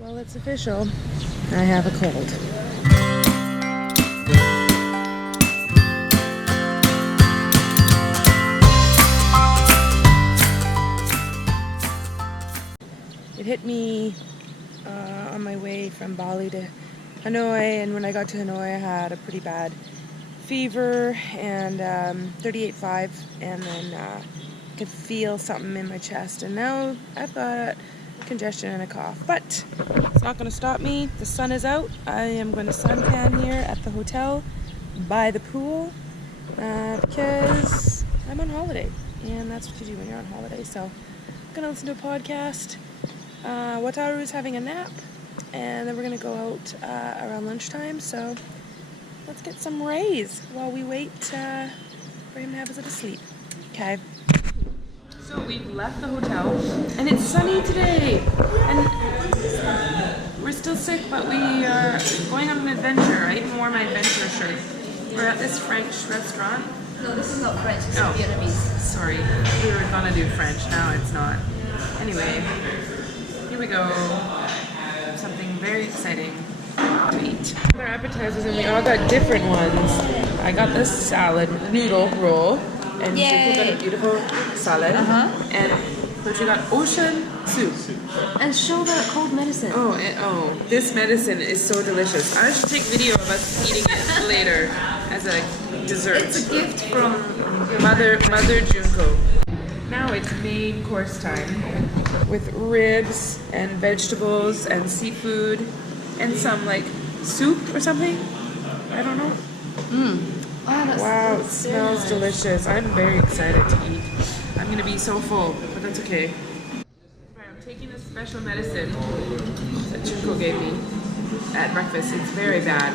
Well, it's official. I have a cold. It hit me on my way from Bali to Hanoi, and when I got to Hanoi I had a pretty bad fever and 38.5, and then could feel something in my chest, and now I've got congestion and a cough, but it's not going to stop me. The sun is out. I am going to suntan here at the hotel by the pool because I'm on holiday, and that's what you do when you're on holiday. So I'm going to listen to a podcast. Wataru is having a nap, and then we're going to go out around lunchtime, so let's get some rays while we wait for him to have his little sleep. Okay. So we've left the hotel, and it's sunny today, and we're still sick, but we are going on an adventure. I even wore my adventure shirt. We're at this French restaurant. No, this is not French, it's Oh, Vietnamese. sorry. We were gonna do French, now it's not. Anyway, here we go. Something very exciting to eat. Other appetizers, and we all got different ones. I got this salad noodle roll. And Shuko got a beautiful salad. And Kochi got ocean soup. And show the cold medicine. Oh, this medicine is so delicious. I should take video of us eating it later as a dessert. It's a gift from Mother Junko. Now it's main course time with ribs and vegetables and seafood and some like soup or something. I don't know. Wow, it smells delicious. I'm very excited to eat. I'm going to be so full, but that's okay. I'm taking this special medicine that Junko gave me at breakfast. It's very bad,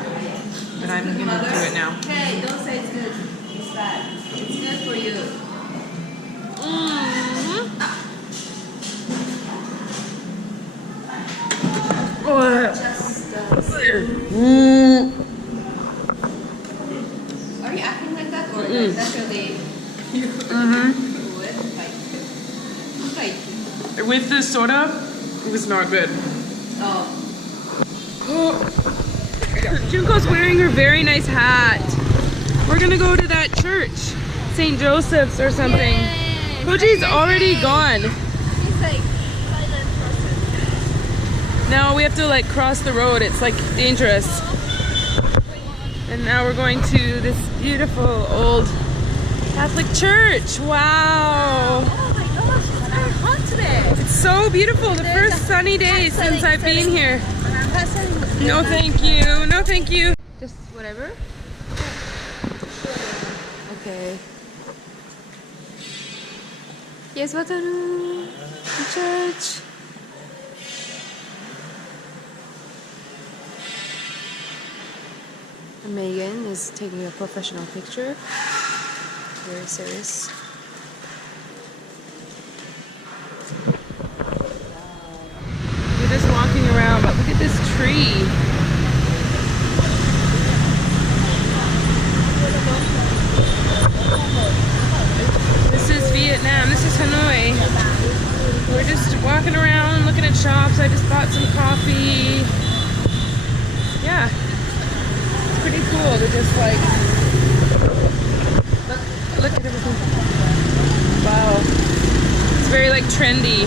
but I'm going to do it now. Hey, don't say it's good. It's bad. It's good for you. Are you acting like that, or naturally you would? With the soda, it was not good. Junko's wearing her very nice hat. We're gonna go to that church, St. Joseph's or something. Yay! Koji's already gone. He's like silent person. Now we have to like cross the road. It's like dangerous. And now we're going to this beautiful old Catholic church. Wow. Oh my gosh, it's very hot today. It's so beautiful. The first sunny day since I've been here. No thank you. No thank you. Just whatever. Okay. Yes, Wataru. The church. Megan is taking a professional picture. Very serious. We're just walking around, but look at this tree. This is Vietnam. This is Hanoi. We're just walking around, looking at shops. I just bought some coffee. Yeah. Pretty cool to just like look at everything. Wow, it's very like trendy.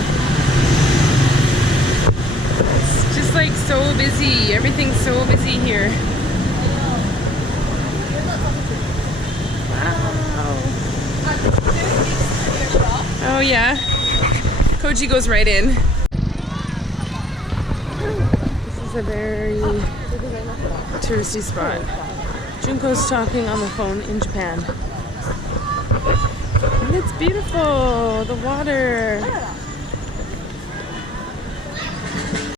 It's just like so busy. Everything's so busy here. Wow. Oh yeah. Koji goes right in. This is a very touristy spot. Junko's talking on the phone in Japan. And it's beautiful, the water.